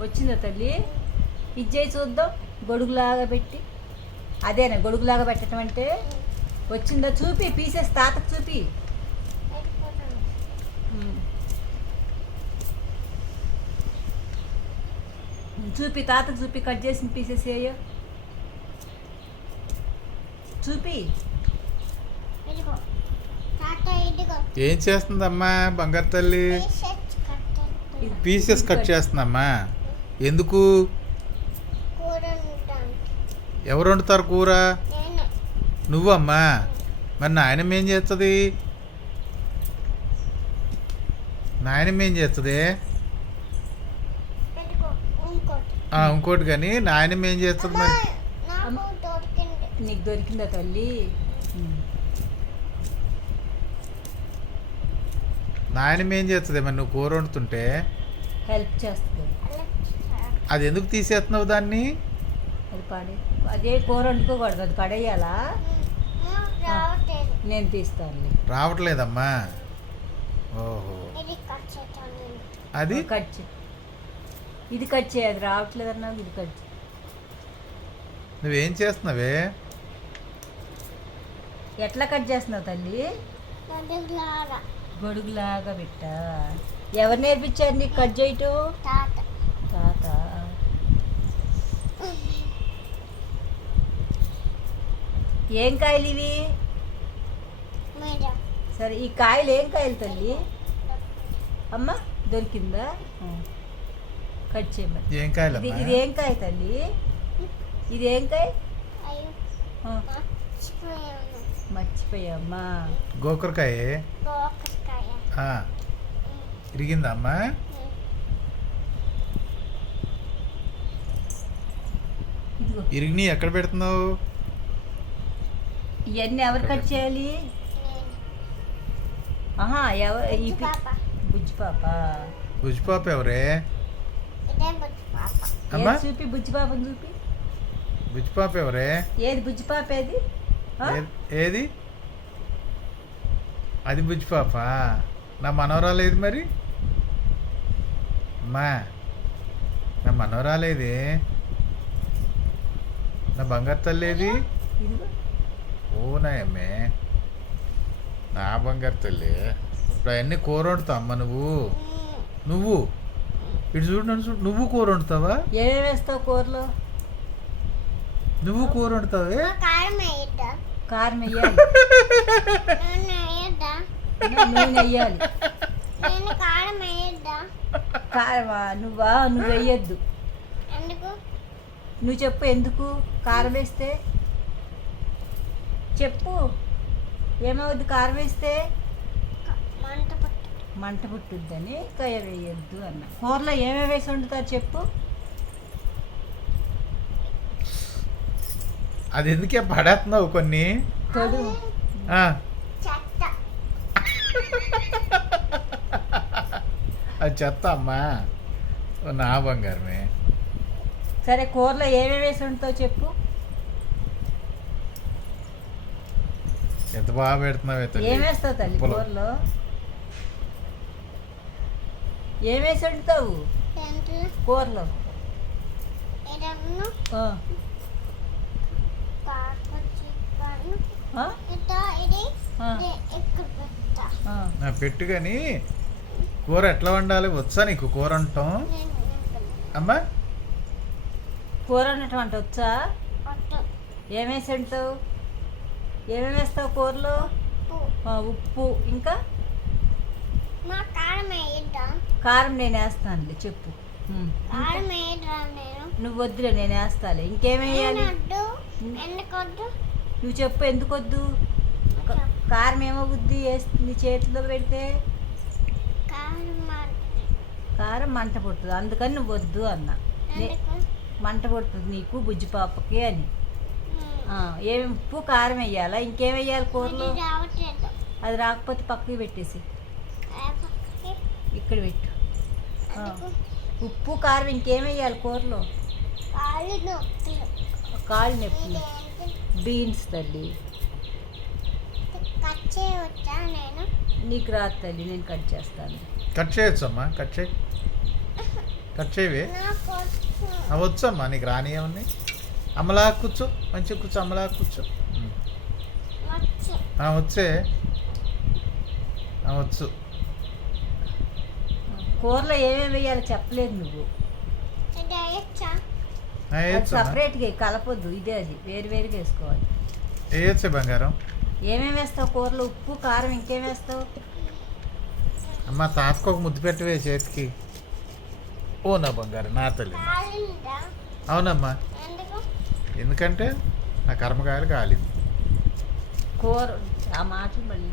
వచ్చిందా తల్లి? ఇది చేయి చూద్దాం. గొడుగులాగా పెట్టి. అదేనా గొడుగులాగా పెట్టడం అంటే? వచ్చిందా? చూపి పీసెస్ తాతకు చూపి. చూపి తాతకు చూపి కట్ చేసిన పీసెస్ ఏయో చూపి. ఏం చేస్తుందమ్మా బంగారు తల్లి? పీసెస్ కట్ చేస్తుందమ్మా. ఎందుకు? ఎవరు వండుతారు కూర? నేను. నువ్వమ్మా. మరి నాయనమ్మ ఏం చేస్తుంది? నాయనమ్మ ఏం చేస్తుంది? ఇంకోటి. ఆ, ఇంకోటి కానీ నాయనమ్మ ఏం చేస్తుంది మరి? నాకు దొరికింది. నీకు దొరికిందా తల్లి. నాయనమ్మ ఏం చేస్తుంది మరి? నువ్వు కూర వండుతుంటే? హెల్ప్ చేస్తుంది. అది ఎందుకు తీసేస్తున్నావు దాన్ని? అది పడే అదే కూర వండుకోకూడదు అది పడేయాలా? నేను తీస్తానులే. రావట్లేదమ్మా. ఓహో. అది? కట్ ఇది కట్ చేయి అది రావట్లేదు అన్నావు ఇది కట్ చేయి నువ్వేం చేస్తున్నావే? ఎట్లా కట్ చేస్తున్నావు తల్లి? గొడుగులాగా. పెట్టా. ఎవరు నేర్పించారు నీకు కట్ చేయటం? ఏం కాయలు ఇవి? సరే ఈ కాయలు ఏం కాయలు తల్లి? అమ్మ దొరికిందా. కట్ చేయమని. ఏం ఇది ఏం కాయ తల్లి? ఇది ఏం కాయ? మర్చిపోయామ్మా గోకరకాయ? ఇరిగిందా అమ్మా? ఇరిగిని ఎక్కడ పెడుతున్నావు? ఇవన్నీ ఎవరు కట్ చేయాలి? ఆహా ఎవరు పి- పాప. బుజ్జి పాప. ఎవరే? బుజ్జి పాప? అమ్మా. ఏది చూపి బుజ్జి పాపని చూపి. బుజ్జిపాప ఎవరే? ఏది బుజ్జి పాప ఏది? ఏది? అది బుజ్జిపాప నా మనవరాలు ఏది మరి? అమ్మా. నా మనవరాలేది నా బంగారు తల్లి ఏది? ఇదిగో. ఓ నాయమ్మే నా బంగారు తల్లి. ఇప్పుడు అవన్నీ కూర వండుతావు అమ్మ నువ్వు? నువ్వు? ఇటు చూడు నన్ను చూడు. నువ్వు కూర వండుతావా ఏమేమి వేస్తావు కూరలో? నువ్వు కూర వండుతావే కారం వేయాలి నూనె వేయద్దా నూనె వేయాలి కారం నువ్వా? నువ్వు వేయొద్దు ఎందుకు? నువ్వు చెప్పు ఎందుకు? కారం వేస్తే? చెప్పు. ఏమవుద్ది కారం వేస్తే? మంట పట్టు. మంట పుట్టుద్దని కయ్య వేయొద్దు అన్న. కూరలో ఏమేమి వేసి వండుతారు చెప్పు. అది ఎందుకే పడేస్తున్నావు కొన్ని? తొడు. ఆ, చెత్త. అది చెత్త అమ్మా. ఓ నా బంగారమే. సరే కూరలో ఏమేమి వేసి వండుతావు చెప్పు. ఎంత బాగా పెడుతున్నావే తల్లి? ఏం వేస్తావు తల్లి. కూరలో? ఏం వేసి వండుతావు? కూరలో? ఏదన్నా ఆ, పాప చికెన్ ఆ, ఇదా ఇది ఆ, ఇది ఇక్కడ పెట్టా. ఆ. నా పెట్టు కానీ కూర ఎట్లా వండాలి? వచ్చా నీకు కూర ఇక్కడ అమ్మా? కూర వండటం అంటే వచ్చా ఏమేసి వండుతావు ఏమేమి వేస్తావు కూరలో? ఉప్పు. ఇంకా? కారం నేను వేస్తానులే చెప్పు. నువ్వు వద్దులే నేను వేస్తాలే. ఇంకేం నేను వేయాలి? వద్దు? ఎందుకొద్దు? నువ్వు చెప్పు ఎందుకు వద్దు కారం ఏమవుద్ది? వేసి నీ చేతిలో పెడితే? కారం మంట పుడుతుంది. అందుకని నువ్వు వద్దు అన్న. మంట పుడుతుంది నీకు బుజ్జి పాపకి అని. ఏమి ఉప్పు కారం వేయాలా? ఇంకేం వేయాలి కూరలో? అది రాకపోతే పక్కకి పెట్టేసి ఆ పక్కకి. ఇక్కడ పెట్టు. ఉప్పు కారం ఇంకేం వేయాలి కూరలో? కాళ్ళు నొప్పులు. బీన్స్ తల్లి. నీకు రాదు తల్లి నేను కట్ చేస్తాను. కట్ చేయొచ్చు అమ్మా కట్ చేయి. కట్ చేయవే. వచ్చమ్మా నీకు రాని ఏమన్నా అమ్మలా కూర్చో మంచిగా కూర్చో అమ్మలా కూర్చో. వచ్చు. వచ్చే కూరలో ఏమేమి వేయాలో చెప్పలేదు నువ్వు. సపరేట్గా కలపొద్దు ఇదే అది వేరు వేరుగా వేసుకోవాలి. వేయొచ్చే బంగారం. ఏమేమి వేస్తావు కూరలో? ఉప్పు కారం ఇంకేం వేస్తావు? అమ్మ తాతకు ఒక ముద్దు పెట్టవే చేతికి. ఓ నా బంగారం నా తల్లి? అవునమ్మా ఎందుకు? ఎందుకంటే నా కర్మకాయలు కాలింది కూర ఆ మాటలు మళ్ళీ